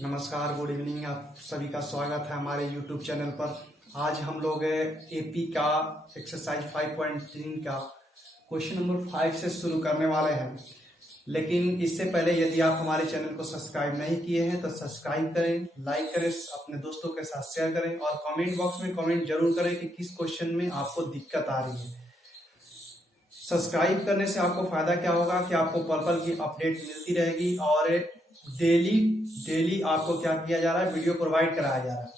नमस्कार, good evening. आप सभी का स्वागत है हमारे YouTube चैनल पर। आज हम लोग एपी का एक्सरसाइज 5.3 का क्वेश्चन नंबर 5 से शुरू करने वाले हैं। लेकिन इससे पहले यदि आप हमारे चैनल को सब्सक्राइब नहीं किए हैं तो सब्सक्राइब करें, लाइक करें, अपने दोस्तों के साथ शेयर करें और कमेंट बॉक्स में कमेंट जरूर करें कि किस क्वेश्चन में आपको दिक्कत आ रही है। सब्सक्राइब करने से आपको फायदा क्या होगा कि आपको पल पल की अपडेट मिलती रहेगी और डेली आपको क्या किया जा रहा है, वीडियो प्रोवाइड कराया जा रहा है।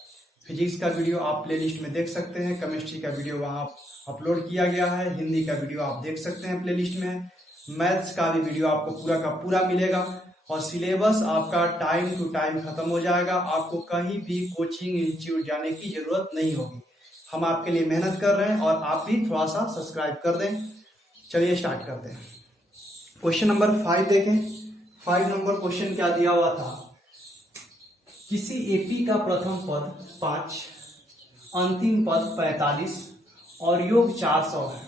फिजिक्स का वीडियो आप प्लेलिस्ट में देख सकते हैं, केमिस्ट्री का वीडियो वहां अपलोड किया गया है, हिंदी का वीडियो आप देख सकते हैं प्लेलिस्ट में, मैथ्स का भी वीडियो आपको पूरा का पूरा मिलेगा और सिलेबस आपका टाइम टू टाइम खत्म हो जाएगा। आपको कहीं भी कोचिंग इंस्टीट्यूट जाने की जरूरत नहीं होगी। हम आपके लिए मेहनत कर रहे हैं और आप भी थोड़ा सा सब्सक्राइब कर दें। चलिए स्टार्ट करते हैं। क्वेश्चन नंबर 5 देखें। 5 नंबर क्वेश्चन क्या दिया हुआ था, किसी एपी का प्रथम पद 5, अंतिम पद 45 और योग 400 है।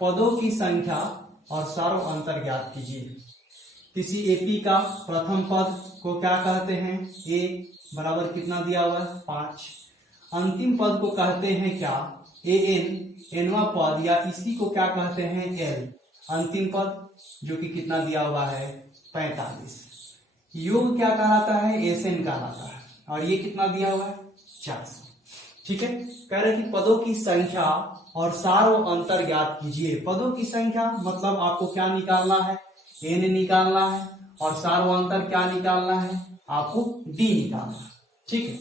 पदों की संख्या और सारो अंतर ज्ञात कीजिए। किसी एपी का प्रथम पद को क्या कहते हैं, ए बराबर कितना दिया हुआ है 5। अंतिम पद को कहते हैं क्या, ए एनवा पद, या इसी को क्या कहते हैं एल, अंतिम पद, जो कि कितना दिया हुआ है 45। योग क्या कहलाता है, एसएन कहलाता है और ये कितना दिया हुआ है 400। ठीक है, कह रहे कि पदों की संख्या और सारो अंतर ज्ञात कीजिए। पदों की संख्या मतलब आपको क्या निकालना है, एन निकालना है, और सारो अंतर क्या निकालना है, आपको डी निकालना है। ठीक है,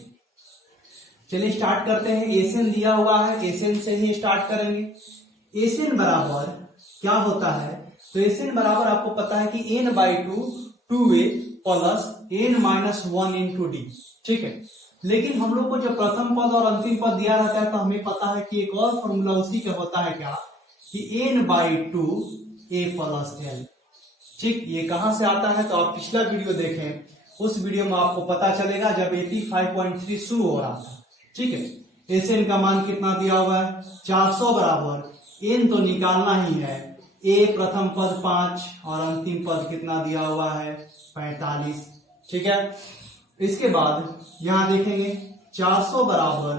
चलिए स्टार्ट करते हैं। एसएन दिया हुआ है, एसएन से ही स्टार्ट करेंगे। एसएन बराबर क्या होता है, तो एसएन बराबर आपको पता है कि n/2 2a plus n-1 into D. ठीक है, लेकिन हम लोग को जब प्रथम पद और अंतिम पद दिया रहता है तो हमें पता है कि एक और फॉर्मूला उसी का होता है क्या, कि n/2 a प्लस l। ठीक, ये कहां से आता है, तो आप पिछला वीडियो देखें, उस वीडियो में आपको पता चलेगा जब एपी 5.3 शुरू हो रहा था। ठीक है, एसएन का मान कितना दिया हुआ है 400 बराबर एन तो निकालना ही है, ए प्रथम पद 5 और अंतिम पद कितना दिया हुआ है 45। ठीक है, इसके बाद यहां देखेंगे 400 बराबर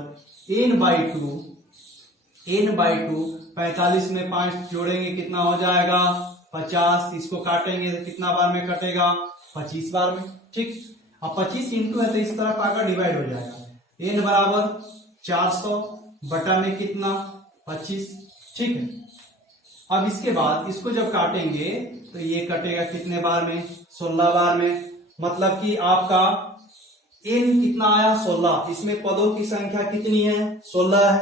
n/2 45 में 5 जोड़ेंगे कितना हो जाएगा 50। इसको काटेंगे तो कितना बार में कटेगा 25 बार में। ठीक, अब 25 इंटू है तो इस तरफ आकर डिवाइड हो जाएगा। n बराबर 400 बटा में कितना 25। ठीक है, अब इसके बाद इसको जब काटेंगे तो ये कटेगा कितने बार में 16 बार में। मतलब कि आपका n कितना आया 16, इसमें पदों की संख्या कितनी है 16 है।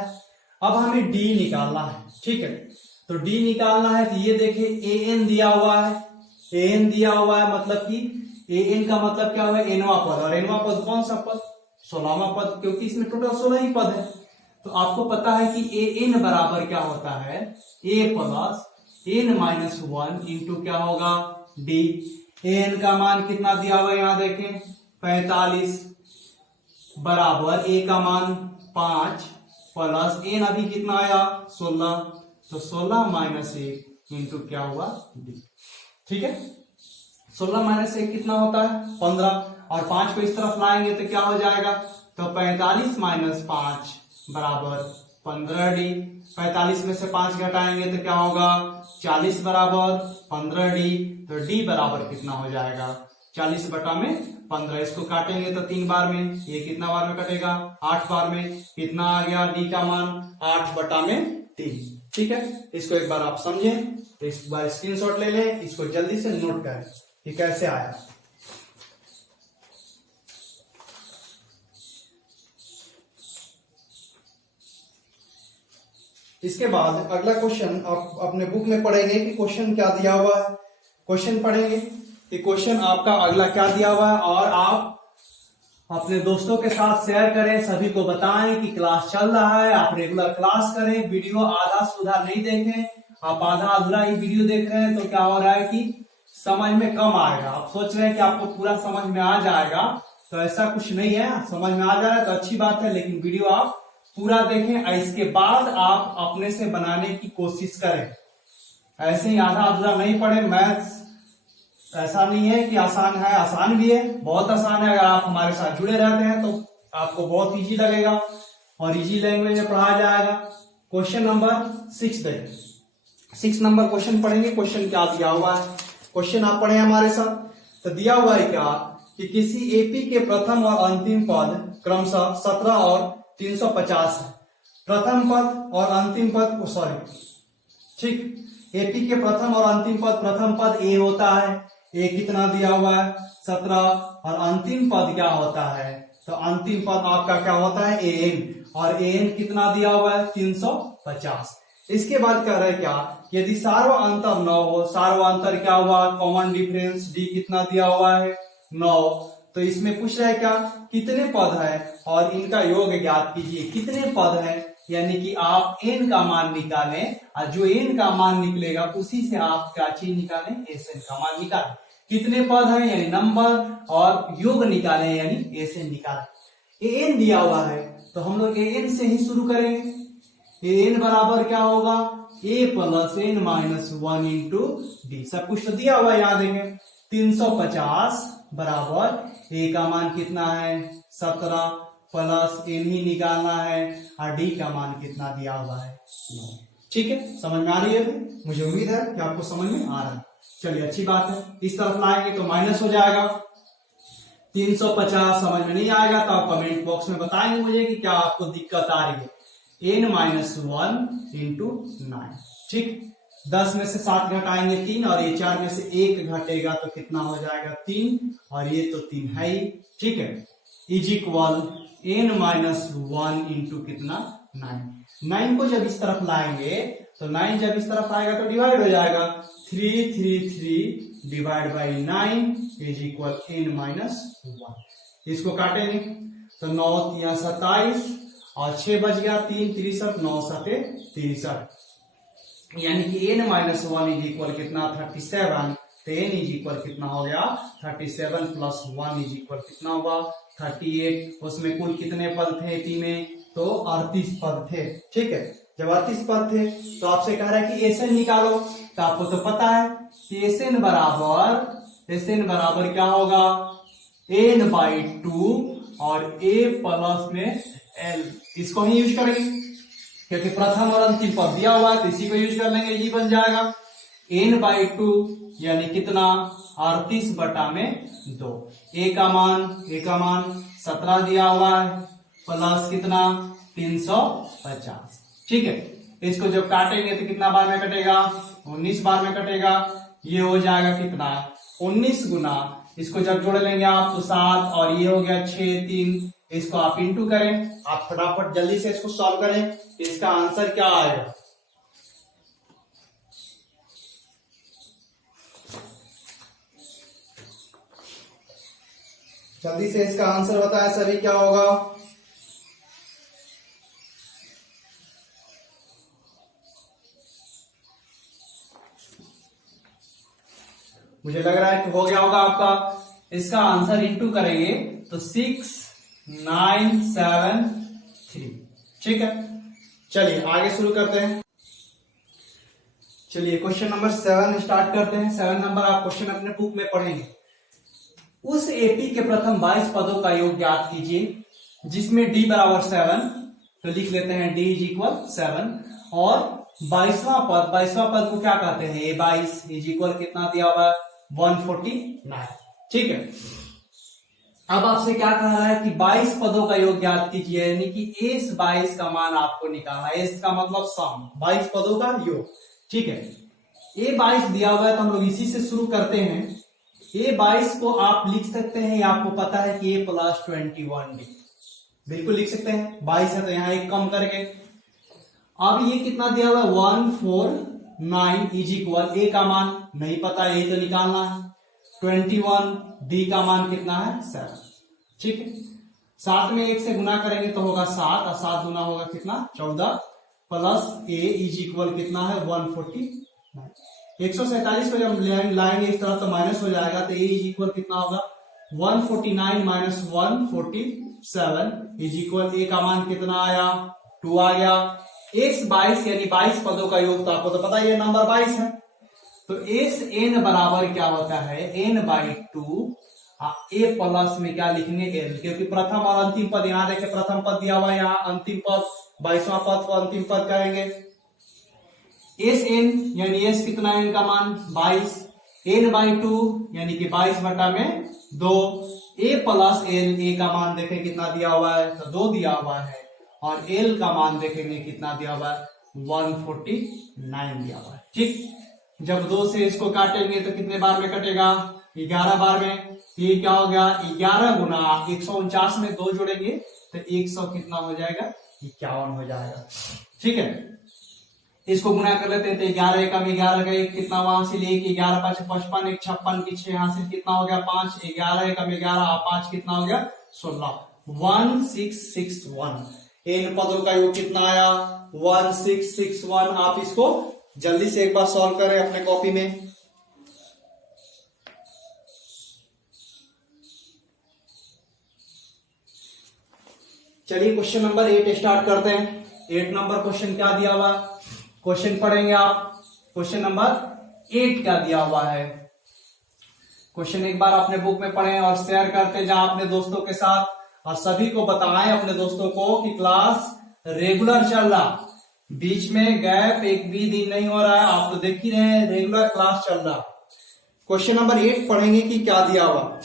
अब हमें d निकालना है। ठीक है, तो d निकालना है तो ये देखिए an दिया हुआ है, an दिया हुआ है, मतलब कि an का मतलब क्या हुआ nवा पद, और nवा पद कौन सा पद 16वां पद, क्योंकि इसमें टोटल 16 ही पद है। तो आपको पता है कि an बराबर क्या होता है, a प्लस n-1 इंटू क्या होगा d। an का मान कितना दिया हुआ है यहां देखें 45 बराबर a का मान 5 प्लस n अभी कितना आया 16, तो 16 माइनस 1 इंटू क्या हुआ d। ठीक है, 16 माइनस 1 कितना होता है 15, और 5 को इस तरफ लाएंगे तो क्या हो जाएगा, तो 45 माइनस 5 बराबर 15d। 45 में से 5 घटाएंगे तो क्या होगा 40 बराबर 15d, तो d बराबर कितना हो जाएगा 40 बटा में 15। इसको काटेंगे तो 3 बार में, ये कितना बार में कटेगा 8 बार में। कितना आ गया d का मान 8 बटा में 3। ठीक है, इसको एक बार आप समझें तो इस बार स्क्रीनशॉट ले लें, इसको जल्दी से नोट करें कि कैसे आया। इसके बाद अगला क्वेश्चन आप अपने बुक में पढ़ेंगे कि क्वेश्चन क्या दिया हुआ है। क्वेश्चन पढ़ेंगे कि क्वेश्चन आपका अगला क्या दिया हुआ है, और आप अपने दोस्तों के साथ शेयर करें, सभी को बताएं कि क्लास चल रहा है, आप रेगुलर क्लास करें, वीडियो आधा सुधा नहीं देखें। आप आधा अधूरा ही वीडियो देख रहे हैं तो क्या हो रहा है कि समझ में कम आएगा। आप सोच रहे हैं कि आपको पूरा समझ में आ जाएगा, तो ऐसा कुछ नहीं है। समझ में आ जा रहा है तो अच्छी बात है, लेकिन वीडियो आप पूरा देखें, इसके बाद आप अपने से बनाने की कोशिश करें। ऐसे ही आधा अधूरा नहीं पढ़े। मैथ्स ऐसा नहीं है कि आसान है, आसान भी है, बहुत आसान है। अगर आप हमारे साथ जुड़े रहते हैं तो आपको बहुत इजी लगेगा और इजी लैंग्वेज में पढ़ाया जाएगा। क्वेश्चन नंबर 6 देखें। 6 नंबर क्वेश्चन पढ़ेंगे। क्वेश्चन क्या दिया हुआ है, क्वेश्चन आप पढ़े हमारे साथ। तो दिया हुआ है क्या कि किसी एपी के प्रथम और अंतिम पद क्रमशः 17 और 350 है। प्रथम पद और अंतिम पद, सॉरी ठीक, एपी के प्रथम और अंतिम पद, प्रथम पद ए होता है, ए कितना दिया हुआ है 17, और अंतिम पद क्या होता है, तो अंतिम पद आपका क्या होता है एन, और एन कितना दिया हुआ है 350। इसके बाद कह रहे क्या, यदि सार्वअंतर 9 हो, सार्वअंतर क्या हुआ कॉमन डिफरेंस डी कितना दिया हुआ है 9, तो इसमें पूछ रहा है क्या कितने पद है और इनका योग ज्ञात कीजिए। कितने पद है यानी कि आप n का मान निकालें और जो n का मान निकलेगा उसी से आप क्या चीज निकालें, एसएन का मान निकालें। कितने पद हैं यानी नंबर, और योग निकालें यानी एसएन निकालें। एन दिया हुआ है तो हम लोग एन से ही शुरू करेंगे। एन बराबर क्या होगा A plus N minus 1 into D, सब कुछ तो दिया हुआ है। यहाँ देखें 350 बराबर ए का मान कितना है 17 प्लस एन ही निकालना है और डी का मान कितना दिया हुआ है 9। ठीक है, समझ में आ रही है? मुझे उम्मीद है कि आपको समझ में आ रहा है। चलिए अच्छी बात है। इस तरफ लाएंगे तो माइनस हो जाएगा 350। समझ में नहीं आएगा तो आप कमेंट बॉक्स में बताएंगे मुझे कि क्या आपको दिक्कत आ रही है। एन माइनस 1 इंटू 9, ठीक। 10 में से 7 घटाएंगे 3, और ये 4 में से 1 घटेगा तो कितना हो जाएगा 3, और ये तो 3 है ही, ठीक है। Is equal n minus 1 into कितना 9। 9 को जब इस तरफ लाएंगे तो 9 जब इस तरफ आएगा तो डिवाइड हो जाएगा 3 divide by 9 is equal n minus 1। इसको काटेंगे तो 9 या 27 और 6 बच गया 3 63, 9 7 63, यानी कि एन माइनस 1 इज इक्वल कितना 37। तो एन इज इक्वल कितना हो गया 37 प्लस 1 इज इक्वल कितना हुआ 38। उसमें कुल कितने पद थे पी में, तो 38 पद थे, ठीक है। जब 38 पद थे तो आपसे कह रहा है कि एसएन निकालो, तो आपको तो पता है कि एसएन बराबर क्या होगा एन बाई 2 और ए प्लस में एल, इसको ही यूज करेंगे क्योंकि प्रथम और अंतिम पद दिया हुआ है तो इसी को यूज कर लेंगे। ये बन जाएगा एन बाई 2 यानी कितना 38 बटा में 2। ए का मान 17 दिया हुआ है प्लस कितना 350, ठीक है। इसको जब काटेंगे तो कितना बार में कटेगा 19 बार में कटेगा। ये हो जाएगा कितना 19 गुना, इसको जब जोड़ लेंगे आप तो 7, और ये हो गया 6 3। इसको आप इंटू करें, आप फटाफट जल्दी से इसको सॉल्व करें, इसका आंसर क्या आएगा। जल्दी से इसका आंसर बताया सभी, क्या होगा। मुझे लग रहा है कि हो गया होगा आपका। इसका आंसर इंटू करेंगे तो 6973, ठीक है। चलिए आगे शुरू करते हैं। चलिए क्वेश्चन नंबर 7 स्टार्ट करते हैं। 7 नंबर आप क्वेश्चन अपने बुक में पढ़ेंगे। उस एपी के प्रथम 22 पदों का योग ज्ञात कीजिए जिसमें डी बराबर 7, तो लिख लेते हैं डी इज इक्वल 7, और 22वां पद को क्या कहते हैं ए 22 इज इक्वल कितना दिया हुआ है 149, ठीक है। अब आपसे क्या कह रहा है कि 22 पदों का योग ज्ञात कीजिए, यानी कि एस 22 का मान आपको निकालना है। एस का मतलब सम, 22 पदों का योग, ठीक है। ए 22 दिया हुआ है तो हम लोग इसी से शुरू करते हैं। ए 22 को आप लिख सकते हैं, आपको पता है कि ए प्लस 21 डी, बिल्कुल लिख सकते हैं। 22 है तो यहाँ एक कम करके, अब ये कितना दिया हुआ है 149 इज इक्वल ए का मान नहीं पता, ये तो निकालना है 21, डी का मान कितना है 7, ठीक है। 7 में 1 से गुना करेंगे तो होगा 7, और 7 गुना होगा कितना 14, प्लस ए इज इक्वल कितना है 149। 147 को जब लाएंगे इस तरह तो माइनस हो जाएगा, तो ए इज इक्वल कितना होगा 149 माइनस 147 इज इक्वल ए का मान कितना आया 2 आ गया। x 22 यानी 22 पदों का योग, तो आपको तो पता ही है नंबर 22 है, तो एस एन बराबर क्या होता है, n by two a plus में क्या लिखेंगे एल, क्योंकि प्रथम और अंतिम पद यहाँ देखे, प्रथम पद दिया हुआ है, यहाँ अंतिम पद 22वां पद को अंतिम पद कहेंगे। एस एन यानी एस कितना है, एन का मान 22, एन बाई टू यानी कि 22 बटा में 2, ए प्लस एल, ए का मान देखें कितना दिया हुआ है, तो 2 दिया हुआ है, और एल का मान देखेंगे कितना दिया हुआ है, 149 दिया हुआ है। ठीक, जब 2 से इसको काटेंगे तो कितने बार में कटेगा, 11 बार में। ये क्या हो गया, 11 गुना 149 में 2 जोड़ेंगे तो 100 कितना हो जाएगा, 51 हो जाएगा। ठीक है, इसको गुना कर लेते हैं तो 11 एकम 11 का 1 कितना वहां से ले, 11 5 55, 1 56 की 6 यहाँ से कितना हो गया 5, 11 एकम 11 5 कितना हो गया 16, 1661। इन पदों का योग कितना आया, 1661। आप इसको जल्दी से एक बार सॉल्व करें अपने कॉपी में। चलिए क्वेश्चन नंबर 8 स्टार्ट करते हैं। 8 नंबर क्वेश्चन क्या दिया हुआ, क्वेश्चन पढ़ेंगे आप। क्वेश्चन नंबर 8 क्या दिया हुआ है, क्वेश्चन एक बार अपने बुक में पढ़ें और शेयर करते जाएं अपने दोस्तों के साथ, और सभी को बताएं अपने दोस्तों को कि क्लास रेगुलर चल रहा, बीच में गैप एक भी दिन नहीं हो रहा है, आप तो देख ही रहे हैं रेगुलर क्लास चल रहा। क्वेश्चन नंबर 8 पढ़ेंगे कि क्या दिया हुआ,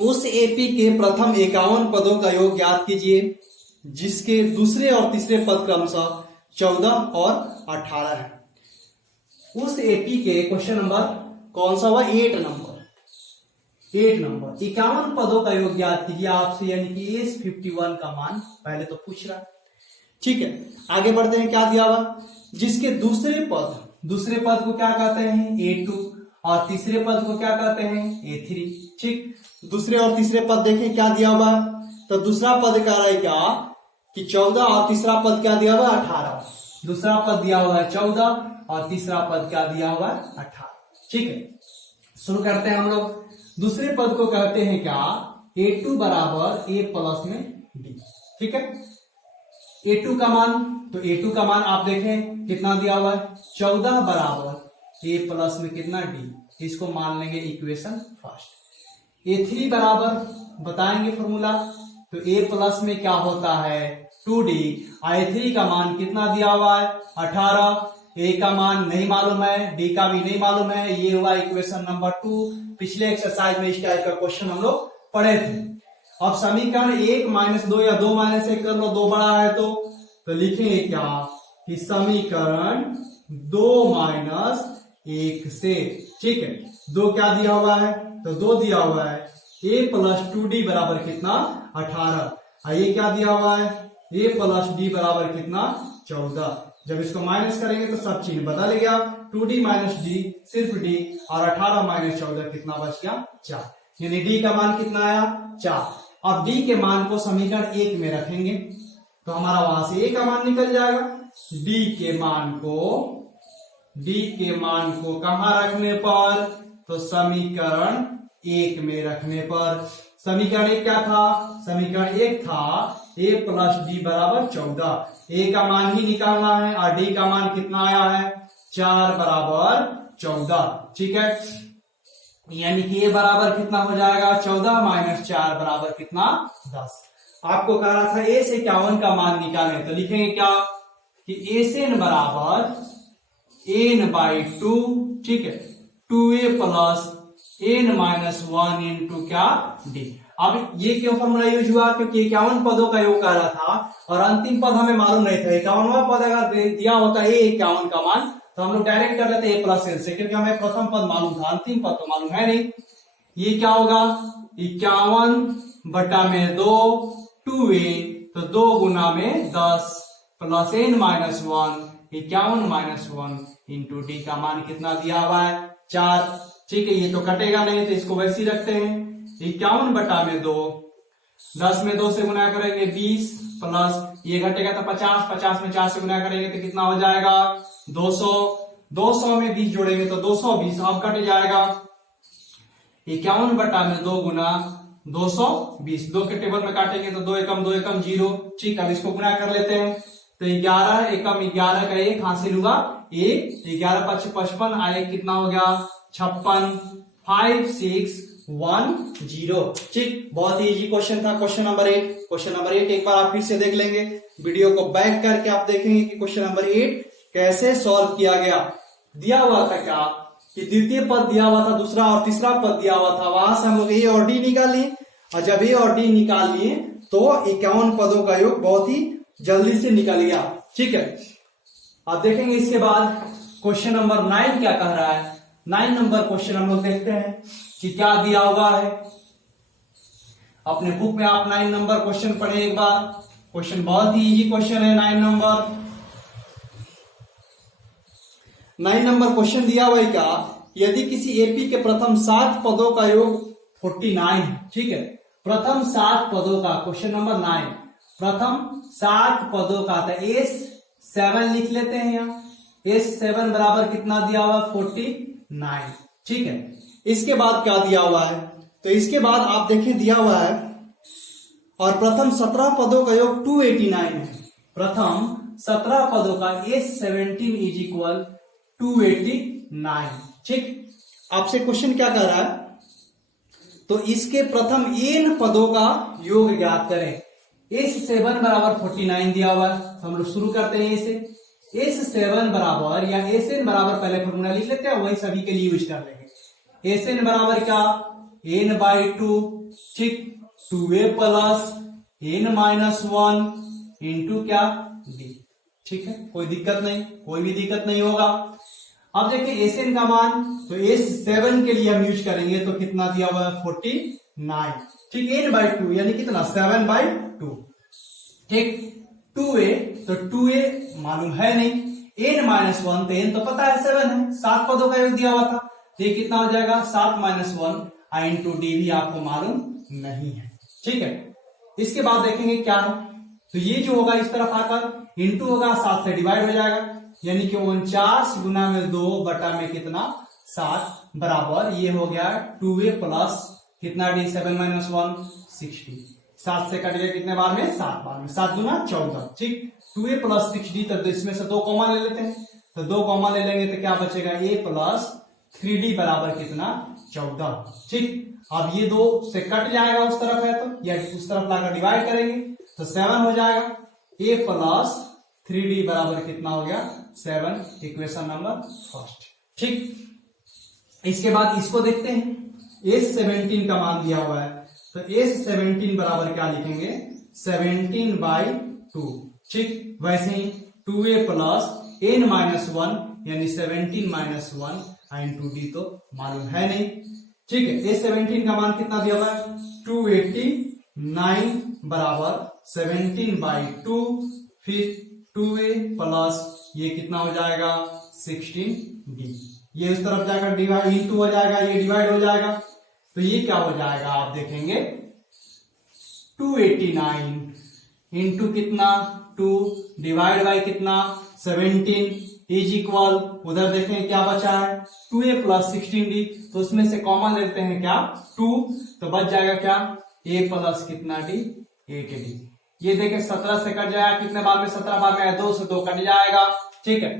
उस एपी के प्रथम 51 पदों का योग ज्ञात कीजिए जिसके दूसरे और तीसरे पद क्रमशः 14 और 18 है। उस एपी के क्वेश्चन नंबर कौन सा हुआ, 8 नंबर 51 पदों का योग ज्ञात कीजिए आपसे, यानी कि एस 51 का मान पहले तो पूछ रहा। ठीक है, आगे बढ़ते हैं। क्या दिया हुआ, जिसके दूसरे पद को क्या कहते हैं, A2, और तीसरे पद को क्या कहते हैं, A3। ठीक, दूसरे और तीसरे पद देखें क्या दिया हुआ, तो दूसरा पद कह रहा है क्या कि 14, और तीसरा पद क्या दिया हुआ 18। दूसरा पद दिया हुआ है 14 और तीसरा पद क्या दिया हुआ है 18। ठीक है, शुरू करते हैं हम लोग। दूसरे पद को कहते हैं क्या, A2 बराबर A प्लस में D। ठीक है, A2 का मान, तो A2 का मान आप देखें कितना दिया हुआ है, 14 बराबर A प्लस में कितना D, इसको मान लेंगे इक्वेशन फर्स्ट। A3 बराबर बताएंगे फॉर्मूला, तो A प्लस में क्या होता है 2D, A3 का मान कितना दिया हुआ है 18, A का मान नहीं मालूम है, D का भी नहीं मालूम है, ये हुआ इक्वेशन नंबर 2। पिछले एक्सरसाइज में इस टाइप का क्वेश्चन हम लोग पढ़े थे। अब समीकरण 1 - 2 या 2 - 1 कर लो, 2 बड़ा है तो लिखेंगे क्या कि समीकरण 2 - 1 से। ठीक है, 2 क्या दिया हुआ है, तो 2 दिया हुआ है A प्लस 2D बराबर कितना 18, ये क्या दिया हुआ है A प्लस D बराबर कितना 14। जब इसको माइनस करेंगे तो सब चीज बदल गया, 2D - D सिर्फ D, और 18 - 14 कितना बच गया 4, यानी D का मान कितना आया 4। अब D के मान को समीकरण 1 में रखेंगे तो हमारा वहां से A का मान निकल जाएगा। D के मान को कहां रखने पर, तो समीकरण 1 में रखने पर। समीकरण 1 क्या था, समीकरण 1 था A प्लस D बराबर 14, A का मान ही निकालना है, और D का मान कितना आया है 4 बराबर 14। ठीक है, यानी कि A बराबर कितना हो जाएगा 14 - 4 बराबर कितना 10। आपको कह रहा था A से 51 का मान निकालें, तो लिखेंगे क्या कि A से n बराबर n/2। ठीक है, 2A प्लस n-1 इंटू क्या D। अब ये क्यों फॉर्मूला यूज हुआ, क्योंकि 51 पदों का योग कर रहा था और अंतिम पद हमें मालूम नहीं था। 51वां पद अगर दिया होता है 51 का मान, तो हम लोग डायरेक्ट कर लेते A प्लस एल से, क्योंकि हमें प्रथम पद मालूम था, अंतिम पद तो मालूम है नहीं। ये क्या होगा 51 बटा में 2 2A, तो 2 गुना में 10 प्लस n - 1, 51 - 1 इंटू D का मान कितना दिया हुआ है 4। ठीक है, ये तो कटेगा नहीं तो इसको वैसे ही रखते हैं। 51 बटा में 2, 10 में 2 से गुना करेंगे 20, प्लस ये घटेगा तो 50, 50 में 4 से गुना करेंगे तो कितना हो जाएगा 200, 200 में 20 जोड़ेंगे तो 220, अब कट जाएगा 51 बटा में 2 गुना 220, 2 के टेबल में काटेंगे तो 2 एकम 0। ठीक, अब इसको गुना कर लेते हैं, तो 11 एकम 11 का 1 हासिल हुआ 1, 11 5 55, आए कितना हो गया 56, 5 6 1 0। ठीक, बहुत ही इजी क्वेश्चन था क्वेश्चन नंबर 8। क्वेश्चन नंबर 8 एक बार आप फिर से देख लेंगे, वीडियो को बैक करके आप देखेंगे कि क्वेश्चन नंबर 8 कैसे सॉल्व किया गया। दिया हुआ था क्या कि द्वितीय पद दिया हुआ था, दूसरा और तीसरा पद दिया हुआ था, वहां से हम लोग ए और डी निकाल लिए, और जब ए और डी निकाल लिए तो 51 पदों का योग बहुत ही जल्दी से निकल गया। ठीक है, आप देखेंगे इसके बाद क्वेश्चन नंबर 9 क्या कह रहा है। 9 नंबर क्वेश्चन हम लोग देखते हैं कि क्या दिया हुआ है। अपने बुक में आप 9 नंबर क्वेश्चन पढ़े एक बार। क्वेश्चन बहुत ही इजी क्वेश्चन है। 9 नंबर क्वेश्चन दिया हुआ है क्या, यदि किसी एपी के प्रथम 7 पदों का योग 49, ठीक है, प्रथम 7 पदों का, क्वेश्चन नंबर 9, प्रथम 7 पदों का था, S7 लिख लेते हैं यहाँ, S7 बराबर कितना दिया हुआ 49। ठीक है, इसके बाद क्या दिया हुआ है, तो इसके बाद आप देखें दिया हुआ है, और प्रथम 17 पदों का योग 289 है। प्रथम 17 पदों का S17 इज इक्वल 289। ठीक, आपसे क्वेश्चन क्या कर रहा है, तो इसके प्रथम n पदों का योग ज्ञात करें। S7 बराबर 49 दिया हुआ है, हम लोग शुरू करते हैं इसे। S7 बराबर या Sn बराबर, पहले फॉर्मूला लिख लेते हैं, वही सभी के लिए यूज कर लेंगे। Sn बराबर क्या, n/2, ठीक, 2a प्लस n-1 इंटू क्या d। ठीक है, कोई दिक्कत नहीं, कोई भी दिक्कत नहीं होगा। अब देखिए Sn का मान, तो S7 के लिए हम यूज करेंगे, तो कितना दिया हुआ है 49। ठीक, n/2 यानी कितना 7/2। ठीक, 2a, तो 2a मालूम है नहीं, n-1, तो n तो पता है 7 है, 7 पदों का योग दिया हुआ था, तो ये कितना हो जाएगा 7-1 इंटू डी भी आपको मालूम नहीं है। ठीक है, इसके बाद देखेंगे क्या है, तो ये जो होगा इस तरफ आकर इंटू होगा, 7 से डिवाइड हो जाएगा, यानी कि 49 गुना में 2 बटा में कितना 7 बराबर, ये हो गया 2a प्लस कितना डी 7-1 60। 7 से कट गया कितने बार में, 7 बार में, 7 गुना 14। ठीक, 2a प्लस 6d, तो इसमें से 2 कॉमन ले लेते हैं, तो 2 कॉमन ले लेंगे तो क्या बचेगा, a प्लस 3d बराबर कितना 14। ठीक, अब ये 2 से कट जाएगा, उस तरफ है तो, या उस तरफ लाकर डिवाइड करेंगे तो 7 हो जाएगा, a प्लस 3d बराबर कितना हो गया 7, इक्वेशन नंबर फर्स्ट। ठीक, इसके बाद इसको देखते हैं, S17 का मान दिया हुआ है, तो S17 बराबर क्या लिखेंगे 17/2। ठीक, वैसे ही 2a प्लस n-1 यानी 17-1 इंटू d तो मालूम है नहीं। ठीक है, S17 का मान कितना दिया हुआ है 289 बराबर 17/2, फिर 2a प्लस ये कितना हो जाएगा 16d, ये उस तरफ जाकर डिवाइड इंटू हो जाएगा, ये डिवाइड हो जाएगा, तो ये क्या हो जाएगा आप देखेंगे 289 इंटू कितना 2 डिवाइड बाई कितना 17 इज इक्वल, उधर देखें क्या बचा है 2a प्लस 16d, तो उसमें से कॉमन लेते हैं क्या 2, तो बच जाएगा क्या a प्लस कितना d 8d। ये देखें 17 से कट जाएगा कितने बार में, 17 बार में 2 से 2 कट जाएगा। ठीक है,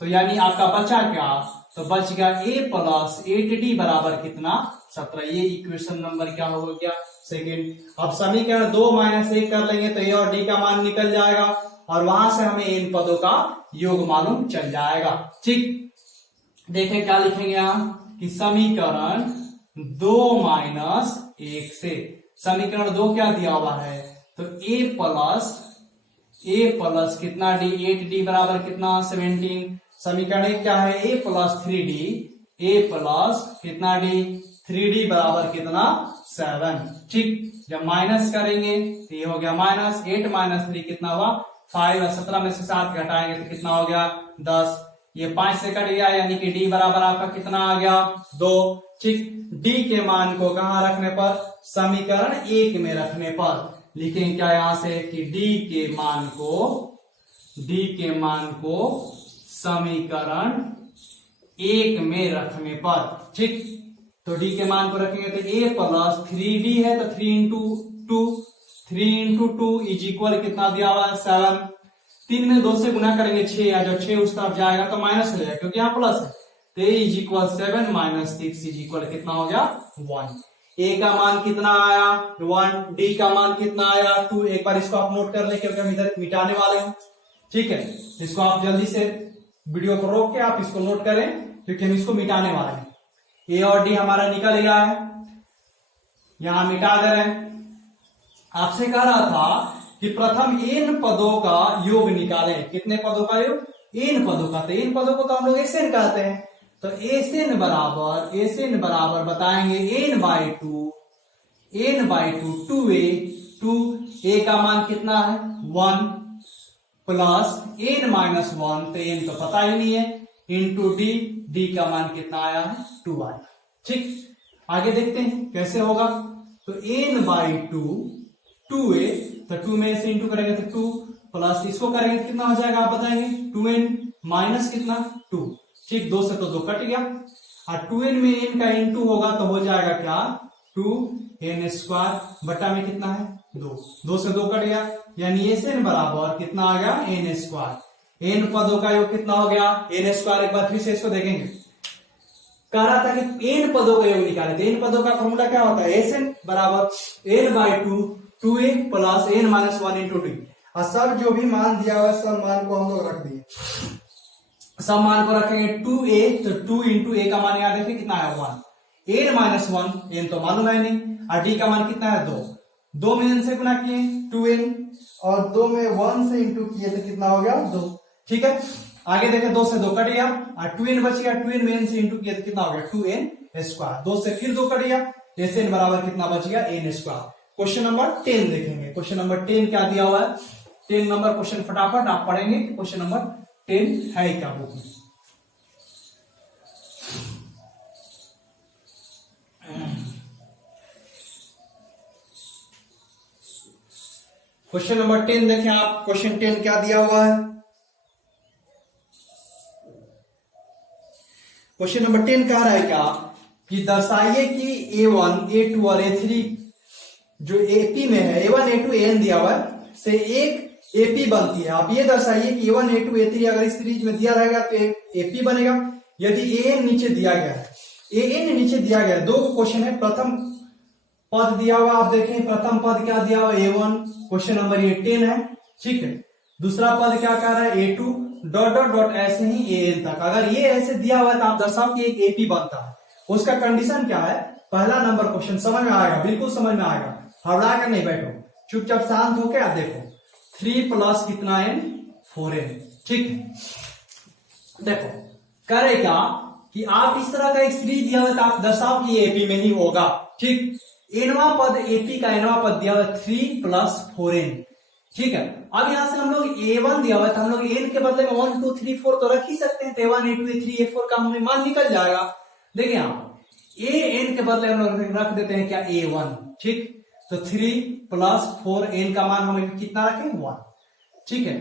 तो यानी आपका बचा क्या, तो बच गया a प्लस 8d बराबर कितना 17। ये इक्वेशन नंबर क्या हो गया सेकेंड। अब समीकरण 2 माइनस 1 कर लेंगे तो a और d का मान निकल जाएगा, और वहां से हमें इन पदों का योग मालूम चल जाएगा। ठीक, देखें क्या लिखेंगे यहाँ कि समीकरण 2 माइनस 1 से, समीकरण 2 क्या दिया हुआ है, तो a प्लस कितना d 8d बराबर कितना 17। समीकरण 1 क्या है a plus 3d, a plus कितना d 3d बराबर कितना 7। ठीक, जब माइनस करेंगे तो ये हो गया माइनस 8 माइनस 3 कितना हुआ 5, और 17 में से 7 घटाएंगे तो कितना हो गया 10, ये 5 से कट गया, यानी कि d बराबर आपका कितना आ गया 2। ठीक, d के मान को कहां रखने पर, समीकरण 1 में रखने पर, लिखेंगे क्या यहां से कि d के मान को समीकरण 1 में रखने पर। ठीक, तो d के मान को रखेंगे तो a प्लस 3d है, तो 3 इंटू 2 इज इक्वल कितना दिया हुआ है 7, 3 में 2 से गुना करेंगे 6, या जो 6 उस तरफ जाएगा तो माइनस हो जाएगा क्योंकि यहाँ प्लस है। तो a is equal 7 minus 6 is equal कितना हो गया 1। a का मान कितना आया 1, d का मान कितना आया 2। एक बार इसको आप नोट कर ले क्योंकि हम इधर मिटाने वाले हैं, ठीक है। इसको आप जल्दी से वीडियो को रोक के आप इसको नोट करें क्योंकि हम इसको मिटाने वाले हैं। a और d हमारा निकल गया है, यहां मिटा दे रहे हैं। आपसे कह रहा था कि प्रथम n पदों का योग निकालें। कितने पदों का योग? n पदों का। तो n पदों को तो हम लोग SN कहते हैं। तो SN बराबर बताएंगे n by two 2a। 2a का मान कितना है 1 प्लस n माइनस 1, तो n तो पता ही नहीं है, इंटू d का मान कितना आया है 2 आया। ठीक, आगे देखते हैं कैसे होगा। तो n बाई टू 2a, तो 2 में से इंटू करेंगे तो 2 प्लस इसको करेंगे तो कितना हो जाएगा आप बताएंगे 2n माइनस कितना 2। ठीक, 2 से तो 2 कट गया, और 2n में n का इंटू होगा तो हो जाएगा क्या 2n स्क्वायर बटा में कितना है 2। 2 से 2 कट गया, यानी SN बराबर कितना आ गया n स्क्वायर। n पदों का योग कितना हो गया n स्क्वायर। एक बार फिर से इसको देखेंगे, कह रहा था कि n पदों का योग निकाले। तो n पदों का फॉर्मूला क्या होता है SN बराबर n by two 2a plus n minus 1 into D. और सब जो भी मान दिया हुआ सब मान को हम लोग रख दिए, सब मान को रखेंगे 2a, तो 2 इंटू a का मान याद रखिए कितना है 1, n माइनस 1 n तो मालूम है नहीं, और d का मान कितना है 2। 2 में n से गुना किए 2n, और 2 में 1 से इंटू किए तो कितना हो गया 2। ठीक है, आगे देखें 2 से 2 कट गया, और 2n बच गया। 2n में n से इंटू किया तो कितना हो गया 2n स्क्वायर। 2 से फिर 2 कट गया, SN बराबर कितना बच गया n स्क्वायर। क्वेश्चन नंबर 10 देखेंगे। क्वेश्चन नंबर 10 क्या दिया हुआ है, 10 नंबर क्वेश्चन फटाफट आप पढ़ेंगे। क्वेश्चन नंबर 10 है क्या बुक में? क्वेश्चन नंबर 10 देखें आप। क्वेश्चन 10 क्या दिया हुआ है? क्वेश्चन नंबर 10 कह रहा है क्या कि दर्शाइए कि A1, A2 और A3 जो AP में है, A1, A2, AN दिया हुआ है, से एक AP बनती है। आप ये दर्शाइए कि A1, A2, A3 अगर इस सीरीज में दिया रहेगा तो एक AP बनेगा। यदि AN नीचे दिया गया है, AN नीचे दिया गया है, 2 क्वेश्चन है। प्रथम पद दिया हुआ आप देखें, प्रथम पद क्या दिया हुआ A1, क्वेश्चन नंबर ये 10 है, ठीक है। दूसरा पद क्या कह रहा है A2 डॉट डॉट डॉट ऐसे ही AN तक। अगर ये ऐसे दिया हुआ है तो आप दर्शाओ कि एक AP बनता है। उसका कंडीशन क्या है, पहला नंबर क्वेश्चन समझ में आएगा, बिल्कुल समझ में आएगा, हड़बड़ा कर नहीं बैठो, चुपचाप शांत होकर आप देखो। 3 प्लस कितना n 4n, ठीक है। देखो करे क्या कि आप इस तरह का एक सीरीज दिया हुआ है तो आप दर्शाओ कि ये AP में ही होगा, ठीक। एनवा पद AP का एनवा पद दिया हुआ 3 प्लस 4n, ठीक है। अब यहां से हम लोग A1 दिया हुआ है तो हम लोग n के बदले में 1 2 3 4 तो रख ही सकते हैं। तो A1 A2 A3 A4 का हमें मान निकल जाएगा। देखिए आप AN के बदले हम लोग रख देते हैं क्या A1, ठीक। तो 3 प्लस 4n का मान हमें कितना रखें 1, ठीक है।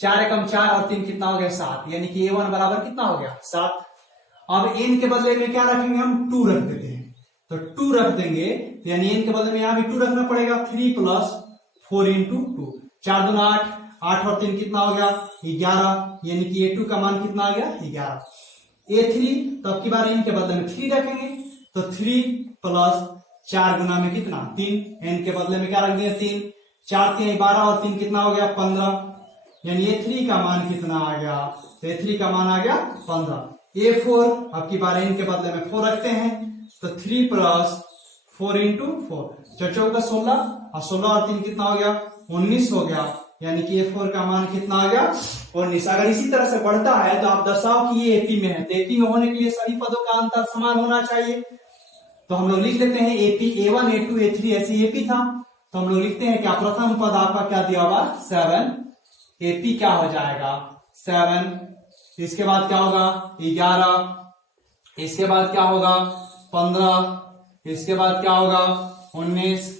4 एकम 4 और 3 कितना हो गया 7, यानी कि A1 बराबर कितना हो गया 7। अब n के बदले में क्या रखेंगे हम 2 रख देते हैं, तो 2 रख देंगे, यानी n के बदले में यहां भी 2 रखना पड़ेगा। 3 प्लस 4 इंटू 2, 4 दूना 8, 8 और 3 कितना हो गया 11, यानी कि A2 का मान कितना आ गया 11। A3 तो अब की बार n के बदले में 3 रखेंगे, तो 3 प्लस 4 गुना में कितना 3, n के बदले में क्या रख दिया 3, 4 3 12 और 3 कितना हो गया 15, यानी A3 का मान कितना आ गया, तो A3 का मान आ गया 15। A4 अब की बार n के बदले में 4 रखते हैं, तो 3 प्लस 4 इंटू 4, 4 का 16 और 16 और 3 कितना हो गया 19 हो गया, यानी कि A4 का मान कितना आ गया 19। अगर इसी तरह से बढ़ता है तो आप दर्शाओ कि ये AP में है। तो AP में होने के लिए सभी पदों का अंतर समान होना चाहिए। तो हम लोग लिख लेते हैं AP A1 A2 A3 ऐसे AP था, तो हम लोग लिखते हैं क्या प्रथम पद आपका क्या दिया हुआ 7, AP क्या हो जाएगा 7। इसके बाद क्या होगा 11, इसके बाद क्या होगा 15, इसके बाद क्या होगा 19,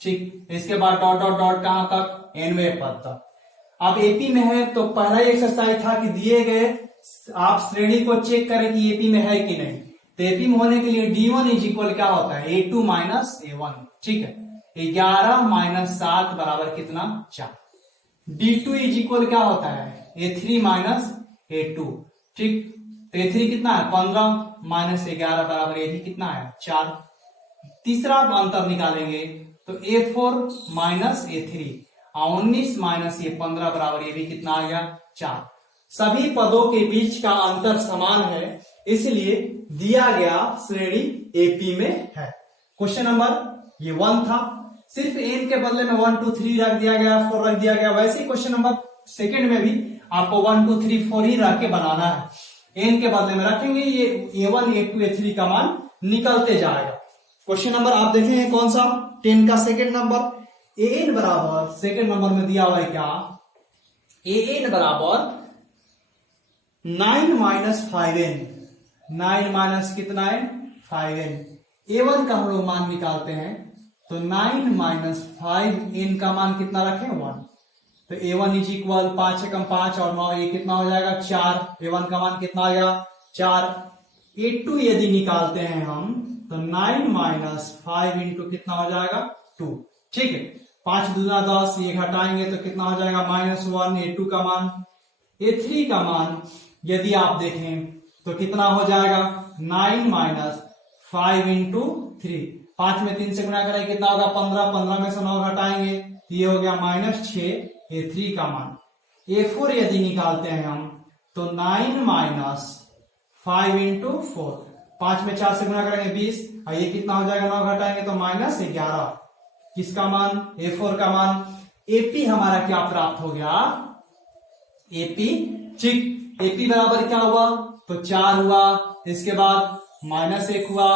ठीक। इसके बाद डॉट डॉट डॉट कहां तक 9वें पद तक। अब AP में है तो पहला ही एक्सरसाइज था कि दिए गए आप श्रेणी को चेक करें कि AP में है कि नहीं। तो AP में होने के लिए D1 इज इक्वल क्या होता है A2 माइनस A1, ठीक है। 11 माइनस 7 बराबर कितना 4, D2 इज इक्वल क्या होता है A3 माइनस A2। ठीक, तो A3 कितना है 15 माइनस 11 बराबर A भी कितना है 4। तीसरा अंतर निकालेंगे तो A4 माइनस A3 और 19 माइनस ये 15 बराबर ये भी कितना आ गया 4। सभी पदों के बीच का अंतर समान है, इसलिए दिया गया श्रेणी एपी में है। क्वेश्चन नंबर ये 1 था, सिर्फ n के बदले में 1 2 3 रख दिया गया, 4 रख दिया गया। वैसे ही क्वेश्चन नंबर सेकंड में भी आपको 1 2 3 4 ही रख के बनाना है। n के बदले में रखेंगे, ये A1 A2 A3 का मान निकलते जाएगा। क्वेश्चन नंबर आप देखेंगे कौन सा 10 का सेकंड नंबर, an बराबर सेकंड नंबर में दिया हुआ है क्या an बराबर 9 माइनस 5n, 9 माइनस कितना है 5n। A1 का हम लोग मान निकालते हैं तो 9 माइनस 5n का मान कितना रखें 1। तो A1 इज इक्वल 5 एकम 5 और 9 ये कितना हो जाएगा 4। A1 का मान कितना आ गया 4। A2 यदि निकालते हैं हम तो 9 माइनस 5 इंटू कितना हो जाएगा 2। ठीक है, 5 दूना 10, ये घटाएंगे तो कितना हो जाएगा -1 A2 का मान। A3 का मान यदि आप देखें तो कितना हो जाएगा 9 माइनस 5 इंटू 3, 5 में 3 से गुणा करें कितना होगा 15, 15 में से 9 घटाएंगे तो ये हो गया -6 A3 का मान। A4 यदि निकालते हैं हम तो 9 माइनस 5 इंटू 4, 5 में 4 से गुणा करेंगे 20 और ये कितना हो जाएगा 9 घटाएंगे तो -11। किसका मान A4 का मान। AP हमारा क्या प्राप्त हो गया AP। ठीक, AP बराबर क्या हुआ तो 4 हुआ, इसके बाद -1 हुआ,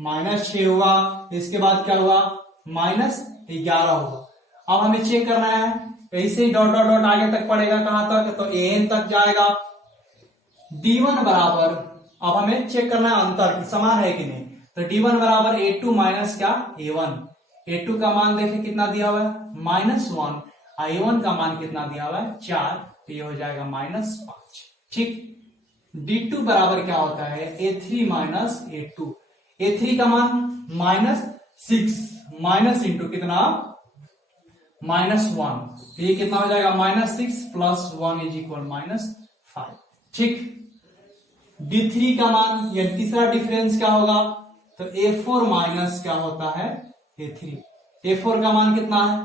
-6 हुआ, इसके बाद क्या हुआ -11 हुआ। अब हमें चेक करना है, ऐसे ही डॉट डॉट डॉट आगे तक पड़ेगा, कहां तक तो an तक जाएगा। D1 बराबर, अब हमें चेक करना है अंतर समान है कि नहीं, तो D1 बराबर A2 माइनस क्या A1। A2 का मान देखें कितना दिया हुआ है -1, A1 का मान कितना दिया हुआ है 4, तो ये हो जाएगा -5। ठीक, D2 बराबर क्या होता है A3 माइनस A2। A3 का मान -6 माइनस इंटू कितना -1, तो ये कितना हो जाएगा -6 प्लस 1 इज इक्वल -5। ठीक, D3 का मान या तीसरा डिफरेंस क्या होगा तो A4 माइनस क्या होता है A3। A4 का मान कितना है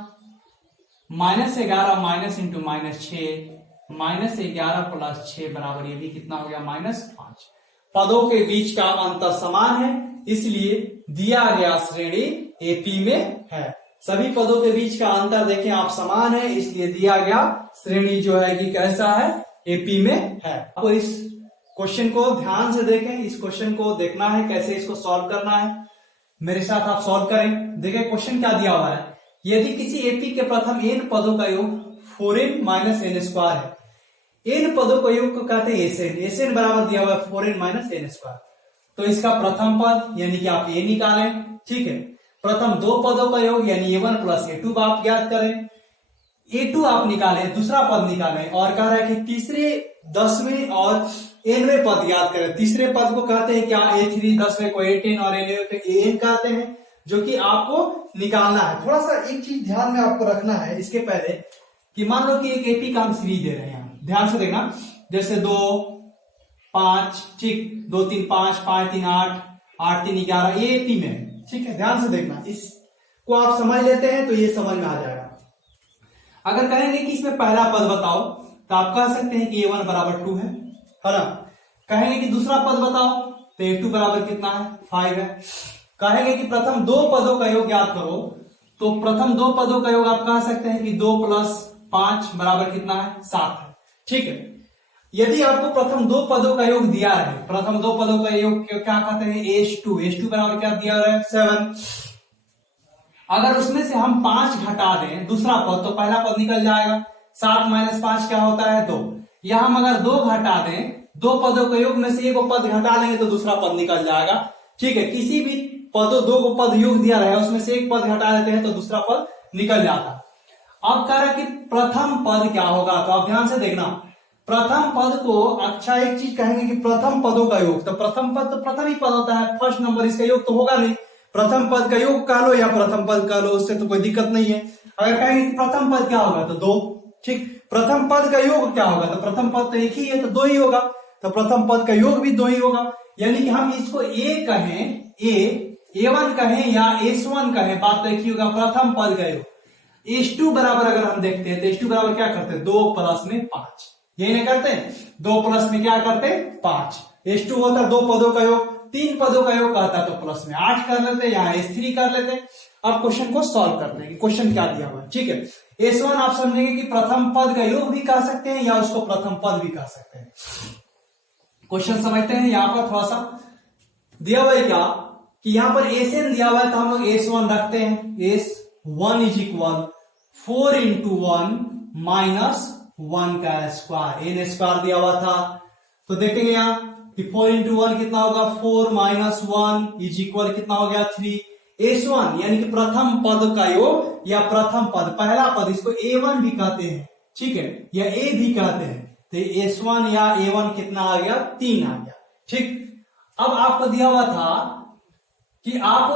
-11 माइनस इंटू -6, -11 प्लस 6 बराबर ये भी कितना हो गया -5। पदों के बीच का अंतर समान है, इसलिए दिया गया श्रेणी एपी में है। सभी पदों के बीच का अंतर देखें आप समान है, इसलिए दिया गया श्रेणी जो है कि कैसा है एपी में है। आपको इस क्वेश्चन को ध्यान से देखें, इस क्वेश्चन को देखना है कैसे इसको सॉल्व करना है, मेरे साथ आप सॉल्व करें। देखिए क्वेश्चन क्या दिया हुआ है, यदि किसी एपी के प्रथम n पदों का योग 4n माइनस n स्क्वायर है, n पदों का योग को कहते हैं Sn, Sn बराबर दिया हुआ है 4n माइनस n स्क्वायर। तो इसका प्रथम पद यानी कि आप a निकालें। ठीक है, प्रथम दो पदों का योग यानी A1 प्लस A2 आप ज्ञात करें, A2 आप निकालें, दूसरा पद निकालें, और कह रहा है कि तीसरे 10वें और nवें पद ज्ञात करें। तीसरे पद को कहते हैं क्या A3, 10वें को A10 और nवें को An कहते हैं, जो कि आपको निकालना है। थोड़ा सा एक चीज ध्यान में आपको रखना है इसके पहले कि मान लो कि एक एपी का हम सीरीज दे रहे हैं, ध्यान से देखना, जैसे 2 5, ठीक 2 3 5, 5 3 8, 8 3 11, ये एपी में है। ठीक है, ध्यान से देखना, इसको आप समझ लेते हैं तो ये समझ में आ जाएगा। अगर कहेंगे कि इसमें पहला पद बताओ तो आप कह सकते हैं कि A1 बराबर 2 है ना। कहेंगे कि दूसरा पद बताओ तो A2 बराबर कितना है 5 है। कहेंगे कि प्रथम दो पदों का योग ज्ञात करो तो प्रथम दो पदों का योग आप कह सकते हैं कि 2 प्लस 5 बराबर कितना है 7 है। ठीक है, यदि आपको प्रथम दो पदों का योग दिया है, प्रथम दो पदों का योग क्या कहते हैं H2 बराबर क्या दिया है 7। अगर उसमें से हम 5 घटा दें दूसरा पद तो पहला पद निकल जाएगा। 7 माइनस 5 क्या होता है 2। या हम अगर 2 घटा दें, दो पदों के योग में से एक पद घटा लेंगे तो दूसरा पद निकल जाएगा। ठीक है, किसी भी पदों दो को पद योग दिया रहा है उसमें से एक पद घटा लेते हैं तो दूसरा पद निकल जाता। अब कह रहा है कि प्रथम पद क्या होगा, तो आप ध्यान से देखना, प्रथम पद को अच्छा एक चीज कहेंगे कि प्रथम पदों का योग, तो प्रथम पद तो प्रथम ही पद होता है, फर्स्ट नंबर, इसका योग तो होगा नहीं। प्रथम पद का योग कह लो या प्रथम पद कह लो, उससे तो कोई दिक्कत नहीं है। अगर कहेंगे कि प्रथम पद क्या होगा तो 2। ठीक, प्रथम पद का योग क्या होगा, तो प्रथम पद तो एक ही है तो 2 ही होगा, तो प्रथम पद का योग भी 2 ही होगा। यानी कि हम इसको ए कहें, A1 कहें या S1 कहें, बात तो एक ही होगा, प्रथम पद का योग। H2 बराबर अगर हम देखते हैं तो H2 बराबर क्या करते हैं, 2 प्लस में 5, यही नहीं करते हैं, 2 प्लस में क्या करते हैं 5। H2 होता है 2 पदों का योग, 3 पदों का योग कहता है तो प्लस में 8 कर लेते हैं, यहाँ S3 कर लेते हैं। अब क्वेश्चन को सॉल्व करते हैं, क्वेश्चन क्या दिया हुआ है, ठीक है। S1 आप समझेंगे कि प्रथम पद का योग भी कह सकते हैं या उसको प्रथम पद भी कह सकते हैं। क्वेश्चन समझते हैं, यहां पर थोड़ा सा दिया हुआ है क्या कि यहां पर Sn दिया हुआ है तो हम लोग S1 रखते हैं, S1 is equal 4 into 1 minus 1 का स्क्वायर, n स्क्वायर दिया हुआ था, तो देखेंगे यहां कि 4 इंटू 1 कितना होगा, 4 माइनस 1 इज इक्वल कितना हो गया 3। S1 यानी कि प्रथम पद का योग या प्रथम पद, पहला पद, इसको A1 भी कहते हैं, ठीक है, या A भी कहते हैं, तो S1 या A1 कितना आ गया, 3 आ गया, ठीक। अब आपको दिया हुआ था कि आप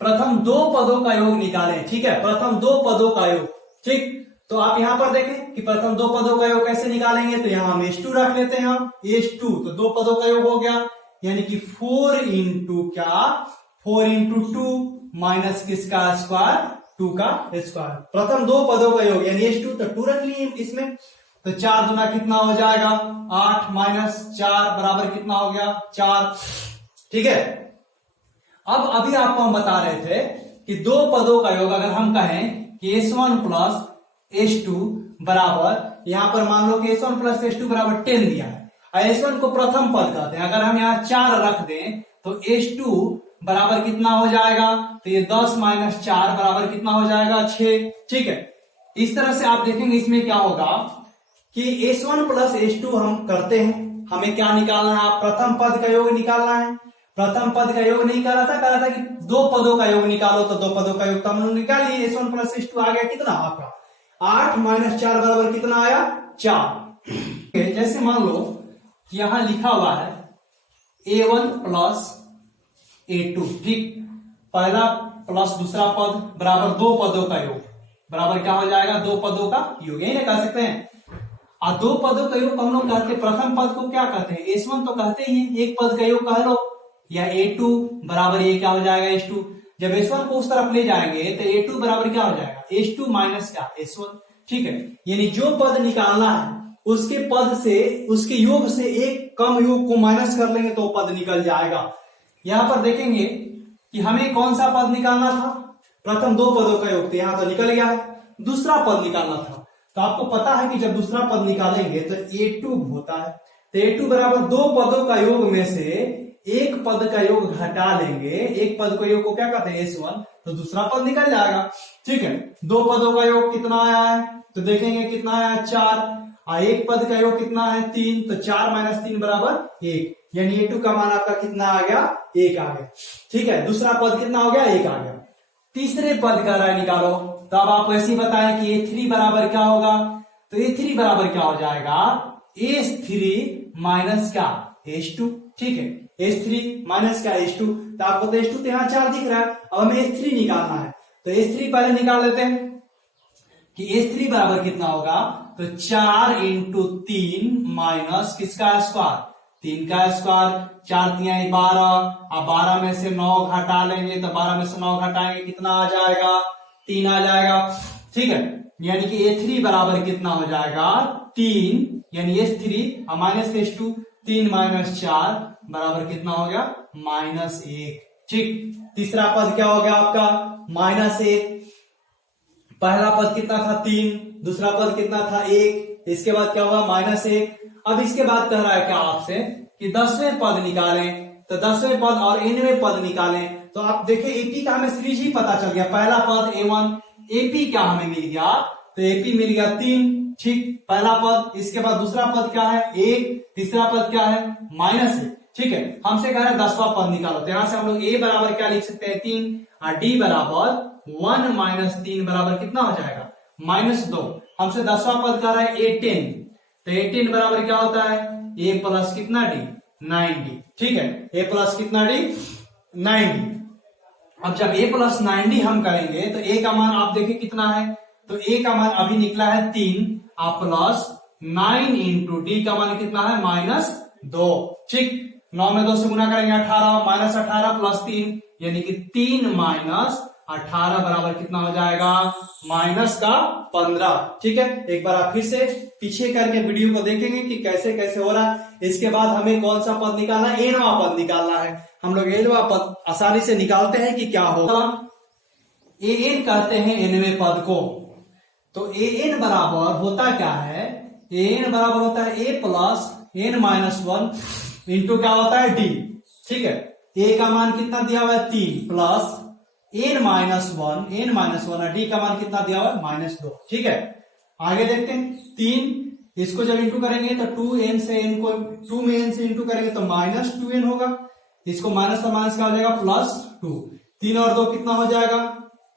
प्रथम 2 पदों का योग निकालें, ठीक है, प्रथम 2 पदों का योग, ठीक। तो आप यहां पर देखें कि प्रथम 2 पदों का योग कैसे निकालेंगे, तो यहां हम H2 रख लेते हैं, हम H2, तो 2 पदों का योग हो गया, यानी कि 4 इंटू क्या, 4 इंटू 2 माइनस किसका स्क्वायर, 2 का स्क्वायर, प्रथम 2 पदों का योग यानी H2, तो 2 रख लिए इसमें, तो 4 दूना कितना हो जाएगा 8 माइनस 4 बराबर कितना हो गया 4, ठीक है। अब अभी आपको हम बता रहे थे कि 2 पदों का योग अगर हम कहें कि S1 प्लस H2 बराबर, यहां पर मान लो कि S1 प्लस H2 बराबर 10 दिया है, और S1 को प्रथम पद कहते हैं, अगर हम यहाँ 4 रख दें तो H2 बराबर कितना हो जाएगा, तो ये 10 माइनस 4 बराबर कितना हो जाएगा 6, ठीक है। इस तरह से आप देखेंगे इसमें क्या होगा कि S1 प्लस H2 हम करते हैं, हमें क्या निकालना है, प्रथम पद का योग निकालना है, प्रथम पद का योग नहीं करा था, कहा था कि 2 पदों का योग निकालो, तो 2 पदों का योग तो हम लोग निकाल लिए, S1 प्लस H2 आ गया कितना आपका 8 माइनस 4 बराबर कितना आया 4। जैसे मान लो कि यहां लिखा हुआ है A1 प्लस A2, ठीक, पहला प्लस दूसरा पद बराबर 2 पदों का योग, बराबर क्या हो जाएगा 2 पदों का योग, यही ना कह सकते हैं। और 2 पदों का योग को हम लोग कहते हैं, प्रथम पद को क्या कहते हैं, S1 तो कहते ही हैं, एक पद का योग कह लो, या A2 बराबर ये क्या हो जाएगा H2, जब S1 को उस तरफ ले जाएंगे तो A2 बराबर क्या हो जाएगा H2 माइनस क्या S1, ठीक है। यानी जो पद निकालना है उसके पद से, उसके योग से एक कम योग को माइनस कर लेंगे तो पद निकल जाएगा। यहां पर देखेंगे कि हमें कौन सा पद निकालना था, प्रथम 2 पदों का योग, तो यहां तो निकल गया है, दूसरा पद निकालना था, तो आपको पता है कि जब दूसरा पद निकालेंगे तो A2 होता है, तो A2 बराबर 2 पदों का योग में से एक पद का योग घटा लेंगे, एक पद का योग को क्या कहते हैं S1, तो दूसरा पद निकल जाएगा, ठीक है। 2 पदों का योग कितना आया है, तो देखेंगे कितना आया 4, और एक पद का योग कितना है 3, तो 4 माइनस 3 बराबर 1, यानी A2 का मान आपका कितना आ गया 1 आ गया, ठीक है। दूसरा पद कितना हो गया 1 आ गया। तीसरे पद का राय निकालो, तो अब आप ऐसे ही बताएं कि A3 बराबर क्या होगा, तो A3 बराबर क्या हो जाएगा S3 माइनस क्या H2, ठीक है, H3 माइनस क्या H2, तो आपको तो H2 तो यहाँ 4 दिख रहा है, अब हमें H3 निकालना है, तो H3 पहले निकाल लेते हैं कि H3 बराबर कितना होगा, तो 4 इंटू 3 माइनस किसका स्क्वायर 3 का स्क्वायर, 4 3 12, अब 12 में से 9 घटा लेंगे, तो 12 में से 9 घटाएंगे कितना आ जाएगा 3 आ जाएगा, ठीक है। यानी कि A3 बराबर कितना हो जाएगा 3, यानी S3 माइनस H2, 3 माइनस 4 बराबर कितना हो गया -1, ठीक। तीसरा पद क्या हो गया आपका -1, पहला पद कितना था 3, दूसरा पद कितना था 1, इसके बाद क्या हुआ -1। अब इसके बाद कह रहा है क्या आपसे कि 10वें पद निकालें, तो 10वें पद और nवें पद निकालें, तो आप देखें AP का हमें सीरीज ही पता चल गया, पहला पद A1, AP क्या हमें मिल गया, तो AP मिल गया 3, ठीक, पहला पद, इसके बाद दूसरा पद क्या है 1, तीसरा पद क्या है -1, ठीक है। हमसे कह रहा है 10वां पद निकालो, तो यहां से हम लोग A बराबर क्या लिख सकते हैं 3, और D बराबर 1 माइनस 3 बराबर कितना हो जाएगा -2। हमसे 10वां पद कह रहा है A10, तो A10 बराबर क्या होता है A प्लस कितना D 9D, ठीक है, A प्लस कितना D 9D। अब जब A प्लस 9D हम करेंगे तो A का मान आप देखिए कितना है, तो A का मान अभी निकला है 3, आप प्लस 9 इंटू डी का मान कितना है -2। ठीक, 9 में 2 से गुना करेंगे 18, -18 प्लस 3 यानी कि 3 माइनस 18 बराबर कितना हो जाएगा -15। ठीक है, एक बार आप फिर से पीछे करके वीडियो को देखेंगे कि कैसे कैसे हो रहा है। इसके बाद हमें कौन सा पद निकालना है, एनवा पद निकालना है। हम लोग एनवा पद आसानी से निकालते हैं कि क्या होगा। ए एन कहते हैं एनवे पद को। तो ए एन बराबर होता क्या है, ए एन बराबर होता है ए प्लस एन माइनस 1 इंटू क्या होता है डी। ठीक है, ए का मान कितना दिया हुआ है 3 प्लस एन माइनस वन और डी का मान कितना दिया हुआ है -2। ठीक है, आगे देखते हैं। 3 इसको जब इंटू करेंगे तो 2n से n को 2 में n से इंटू करेंगे तो -2n होगा। इसको माइनस का माइनस क्या हो जाएगा +2। 3 और 2 कितना हो जाएगा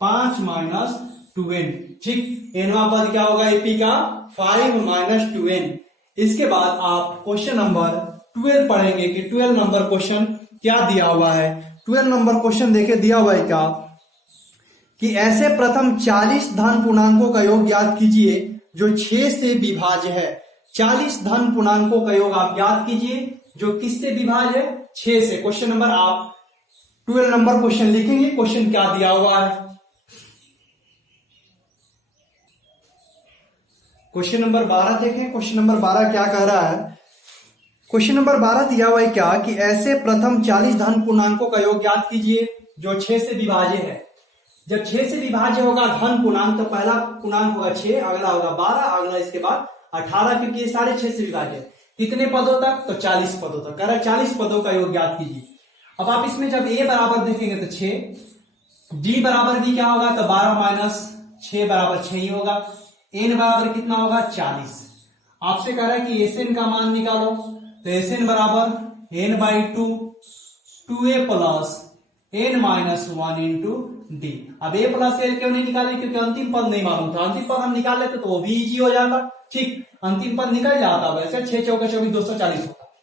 5 माइनस 2n। ठीक, एनवा पद क्या होगा एपी का 5 माइनस 2n। इसके बाद आप क्वेश्चन नंबर 12 पढ़ेंगे कि 12 नंबर क्वेश्चन क्या दिया हुआ है। 12 नंबर क्वेश्चन देखे दिया हुआ है क्या कि ऐसे प्रथम 40 धन पूर्णांकों का योग ज्ञात कीजिए जो 6 से विभाज्य है। 40 धन पूर्णांकों का योग आप ज्ञात कीजिए जो किससे विभाज्य है 6 से। क्वेश्चन नंबर आप 12 नंबर क्वेश्चन लिखेंगे, क्वेश्चन क्या दिया हुआ है। क्वेश्चन नंबर 12 देखें, क्वेश्चन नंबर 12 क्या कह रहा है। क्वेश्चन नंबर 12 दिया हुआ है क्या कि ऐसे प्रथम 40 धन पूर्णांकों का योग ज्ञात कीजिए जो 6 से विभाज्य है। जब 6 से विभाज्य होगा धन पूर्णांक तो पहला पूर्णांक होगा 6, अगला होगा 12, अगला इसके बाद 18, क्योंकि ये सारे 6 से विभाज्य है। कितने पदों तक, तो 40 पदों तक। कह रहा है 40 पदों का योग ज्ञात कीजिए। अब आप इसमें जब ए बराबर देखेंगे तो 6, डी बराबर भी क्या होगा तो 12 माइनस 6 बराबर 6 ही होगा। एन बराबर कितना होगा 40। आपसे कह रहा है कि एस एन का मान निकालो, तो एस एन बराबर n by 2 a plus N minus 1 into d. अब ए प्लस एल क्यों नहीं निकाले, क्योंकि अंतिम पद नहीं मालूम था। अंतिम पद हम निकाल लेते तो वो भी इजी हो जाता। ठीक, अंतिम पद निकल जाता, वैसे 6 चौका 24 240 होता,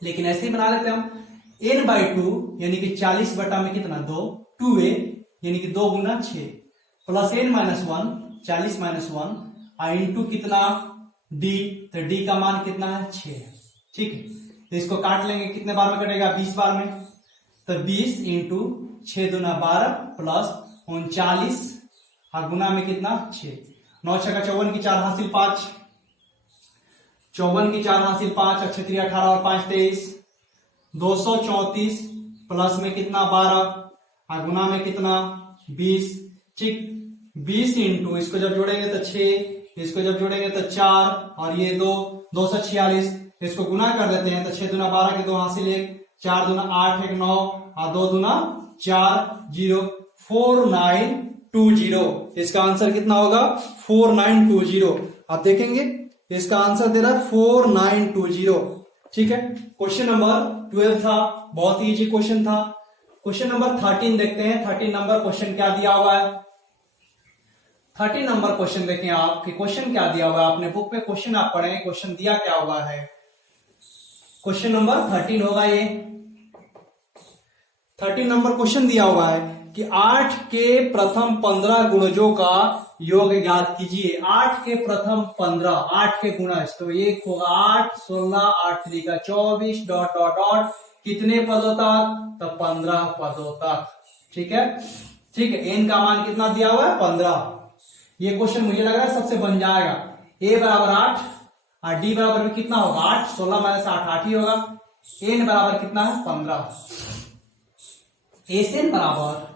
लेकिन ऐसे ही बना लेते हम। एन बाई 2 यानी कि 40 बटा में कितना 2, 2a यानी कि 2 गुना 6 plus N minus 1 40 minus 1 into कितना डी, तो डी का मान कितना है 6। ठीक है, तो इसको काट लेंगे, कितने बार में कटेगा 20 बार में, तो 20 इंटू 6 दूना 12 प्लस 39 गुना में कितना 6, 9 छक्का 54 की 4 हासिल 5, 54 की 4 हासिल 5 और 6 18 और 5 23, 234 प्लस में कितना 12 गुना में कितना 20। ठीक, 20 इंटू इसको जब जोड़ेंगे तो 6, इसको जब जोड़ेंगे तो 4 और ये 2 246, इसको गुना कर देते हैं तो 6 दूना 12 के 2 हासिल 1, 4 दूना 8 1 9 और 2 दूना 4 0 4920। इसका आंसर कितना होगा 4920। आप देखेंगे इसका आंसर दे रहा है 4920। ठीक है, क्वेश्चन नंबर 12 था, बहुत ही इजी क्वेश्चन था। क्वेश्चन नंबर 13 देखते हैं। 13 नंबर क्वेश्चन क्या दिया हुआ है। 13 नंबर क्वेश्चन देखें आप कि क्वेश्चन क्या दिया हुआ है। अपने बुक में क्वेश्चन आप पढ़ेंगे, क्वेश्चन दिया क्या हुआ है। क्वेश्चन नंबर 13 होगा ये। 13 नंबर क्वेश्चन दिया हुआ है कि 8 के प्रथम 15 गुणजों का योग ज्ञात कीजिए। 8 के प्रथम 15, 8 के गुणज, तो एक होगा 8 16 8 3 का 24 डॉट डॉट डॉट कितने पदों तक, तो 15 पदों तक। ठीक है, ठीक है, एन का मान कितना दिया हुआ है 15। ये क्वेश्चन मुझे लग रहा है सबसे बन जाएगा। ए बराबर 8 और डी बराबर भी कितना होगा 8, 16 माइनस 8 8 ही होगा। एन बराबर कितना है 15। एस एन बराबर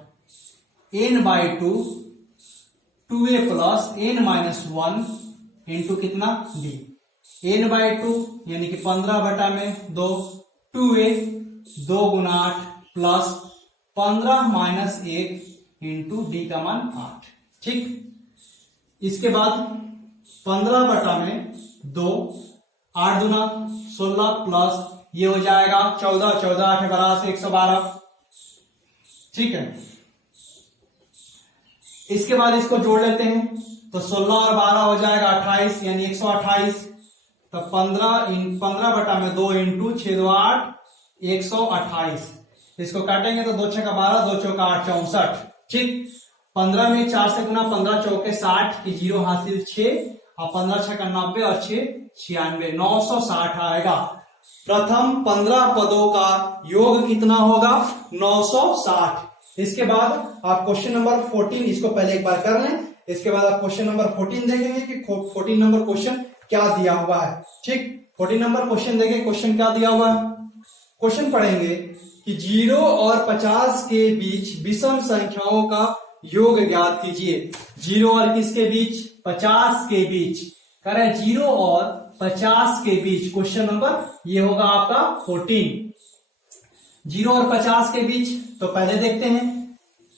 n by 2 a plus N minus 1 into कितना डी। एन बाई 2 यानी कि 15 बटा में 2, 2a 2 गुना 8 प्लस 15 माइनस 1 इंटू डी का मान 8। ठीक, इसके बाद 15 बटा में 2, 8 दूना 16 प्लस ये हो जाएगा 14, 14 8 12 से 112। ठीक है, इसके बाद इसको जोड़ लेते हैं तो 16 और 12 हो जाएगा 28 यानी 128। तो 15 बटा में 2 इंटू 6 2 8 128। इसको काटेंगे तो 2 6 का 12 2 चौका 8 64। ठीक, 15 में 4 से गुना 15 चौके 60 की 0 हासिल 6 और 15 6 90 और 6 96 960 आएगा। प्रथम 15 पदों का योग कितना होगा? 960। इसके बाद आप क्वेश्चन नंबर 14 इसको पहले एक बार कर लें, इसके बाद आप क्वेश्चन नंबर 14 देखेंगे कि 14 नंबर क्वेश्चन क्या दिया हुआ है। ठीक, 14 नंबर क्वेश्चन देखें, क्वेश्चन क्या दिया हुआ है। क्वेश्चन पढ़ेंगे कि 0 और 50 के बीच विषम संख्याओं का योग ज्ञात कीजिए। 0 और किसके बीच? 50 के बीच। करें 0 और 50 के बीच। क्वेश्चन नंबर ये होगा आपका 14। 0 और 50 के बीच, तो पहले देखते हैं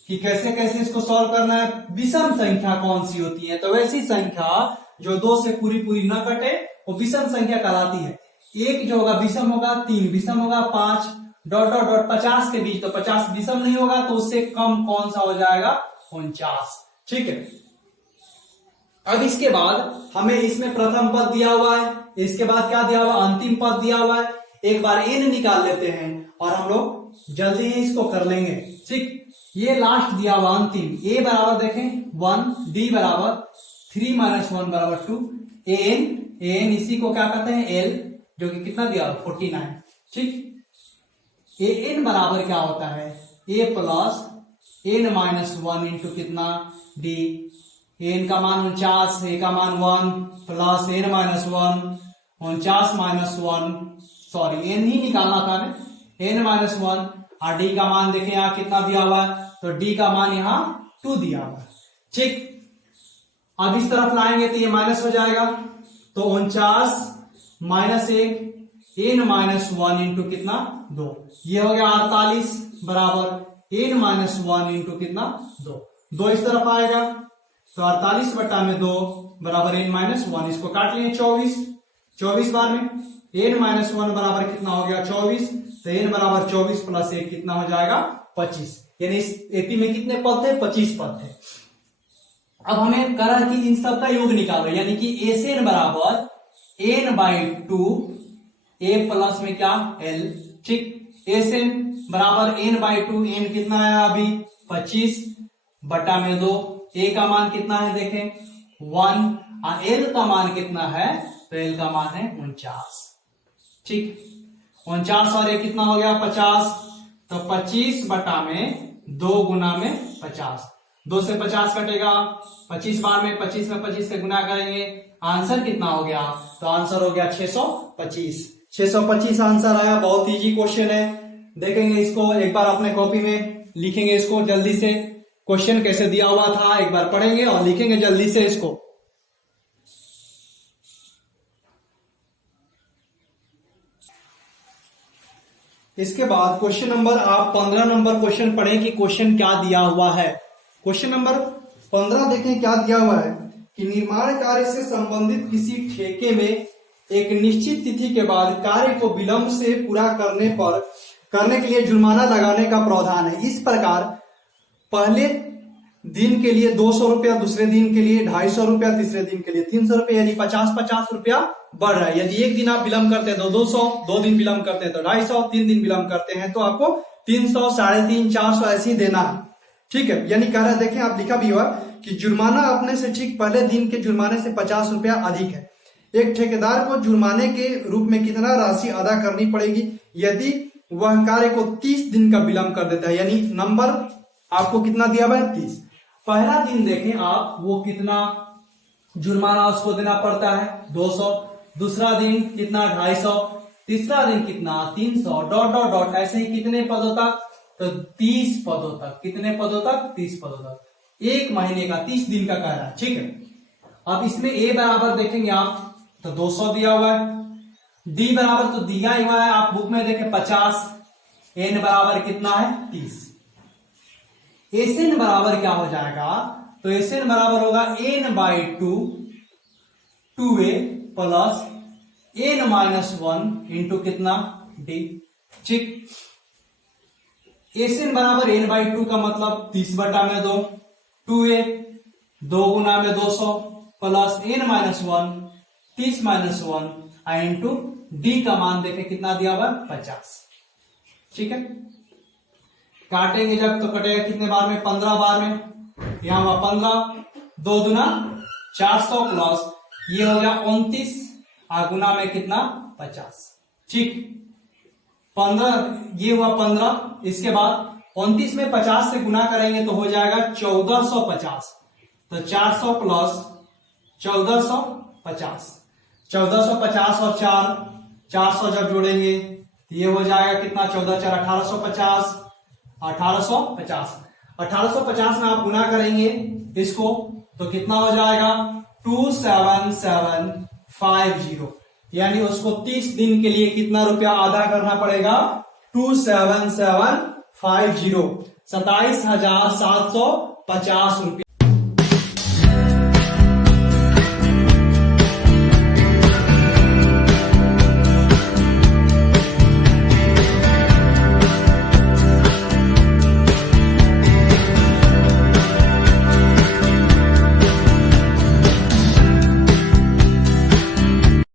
कि कैसे कैसे इसको सॉल्व करना है। विषम संख्या कौन सी होती है? तो वैसी संख्या जो 2 से पूरी पूरी न कटे वो विषम संख्या कहलाती है। एक जो होगा विषम होगा, 3 विषम होगा, 5 डॉट डॉट डॉट 50 के बीच, तो 50 विषम नहीं होगा, तो उससे कम कौन सा हो जाएगा? 49। ठीक है, अब इसके बाद हमें इसमें प्रथम पद दिया हुआ है, इसके बाद क्या दिया हुआ? अंतिम पद दिया हुआ है। एक बार n निकाल लेते हैं और हम लोग जल्दी ही इसको कर लेंगे। ठीक, ये लास्ट दिया हुआ अंतिम। a बराबर देखें 1, d बराबर 3 - 1 बराबर 2, an इसी को क्या कहते हैं? l, जो कि कितना दिया? 49। ठीक, an बराबर क्या होता है? a प्लस n - 1 इंटू कितना? d। n का मान 49, a का मान 1 प्लस n - 1, 49 - 1, सॉरी n ही निकालना था हमें, n - 1 और d का मान देखें यहाँ कितना दिया हुआ है, तो d का मान यहाँ 2 दिया हुआ है। ठीक, अब इस तरफ लाएंगे तो ये माइनस हो जाएगा, तो 49 - 1 n - 1 इंटू कितना? 2। ये हो गया 48 बराबर n - 1 इंटू कितना? 2। 2 इस तरफ आएगा, तो 48/2 बराबर n - 1, इसको काट लिए 24 बार में। n - 1 बराबर कितना हो गया? 24, तो n बराबर 24 प्लस 1 कितना हो जाएगा? 25। यानी इस एपी में कितने पद थे? 25 पद थे। अब हमें करा कि इन सब का योग निकालो, यानी कि एन बराबर n/2 a प्लस में क्या? l। ठीक, एन बराबर n/2, n कितना है अभी? 25/2। a का मान कितना है देखें? 1, और l का मान कितना है? तो l का मान है 49। ठीक, 49 और 1 कितना हो गया? 50, तो 25/2 गुना में 50, 2 से 50 कटेगा, 25 बार में 25 में 25 से गुना करेंगे, आंसर कितना हो गया? तो आंसर हो गया 625। 625 आंसर आया। बहुत इजी क्वेश्चन है, देखेंगे इसको एक बार अपने कॉपी में, लिखेंगे इसको जल्दी से। क्वेश्चन कैसे दिया हुआ था एक बार पढ़ेंगे और लिखेंगे जल्दी से इसको। इसके बाद क्वेश्चन नंबर आप 15 नंबर क्वेश्चन पढ़ें कि क्वेश्चन क्या दिया हुआ है। क्वेश्चन नंबर 15 देखें क्या दिया हुआ है कि निर्माण कार्य से संबंधित किसी ठेके में एक निश्चित तिथि के बाद कार्य को विलंब से पूरा करने के लिए जुर्माना लगाने का प्रावधान है। इस प्रकार पहले दिन के लिए 200 रुपया, दूसरे दिन के लिए 250 रुपया, तीसरे दिन के लिए 300 रुपया, यानी 50-50 रुपया बढ़ रहा है। यदि एक दिन आप विलंब करते हैं तो 200, 2 दिन विलंब करते हैं तो 250, 3 दिन विलंब करते हैं तो आपको 300, 350, 400 ऐसे ही देना है। ठीक है, यानी कह रहा है, देखें आप लिखा भी हुआ कि जुर्माना अपने से ठीक पहले दिन के जुर्माने से 50 रुपया अधिक है। एक ठेकेदार को जुर्माने के रूप में कितना राशि अदा करनी पड़ेगी यदि वह कार्य को 30 दिन का विलंब कर देता है। यानी नंबर आपको कितना दिया हुआ है? 30। पहला दिन देखें आप, वो कितना जुर्माना उसको देना पड़ता है? 200। दूसरा दिन कितना? 250। तीसरा दिन कितना? 300, डॉट डॉट डॉट ऐसे ही कितने पदों तक? तो 30 पदों तक। कितने पदों तक? 30 पदों तक। एक महीने का 30 दिन का कह रहा है। ठीक है, अब इसमें ए बराबर देखेंगे आप तो 200 दिया हुआ है, डी बराबर तो दिया ही हुआ है, आप बुक में देखें 50, एन बराबर कितना है? 30। एसएन बराबर क्या हो जाएगा? तो एसएन बराबर होगा n/2 2a plus n-1 into कितना? डी। ठीक, एसएन बराबर n/2 का मतलब 30/2, 2a 2 गुना में 200 प्लस n-1 30-1 इंटू डी का मान देखें कितना दिया हुआ? 50। ठीक है, काटेंगे जब तो कटेगा कितने बार में? 15 बार में। यहां हुआ 15, 2 दूना 400 प्लस ये हो गया 29 और गुना में कितना 50। ठीक, 15 ये हुआ 15। इसके बाद 29 में 50 से गुना करेंगे तो हो जाएगा 1450। तो 400 प्लस 1450, 1450 और 400 जब जोड़ेंगे तो ये हो जाएगा कितना 14 4 1850, 1850। 1850 में आप गुना करेंगे इसको तो कितना हो जाएगा 27750, यानी उसको 30 दिन के लिए कितना रुपया अदा करना पड़ेगा 27750, 27,750 रुपया।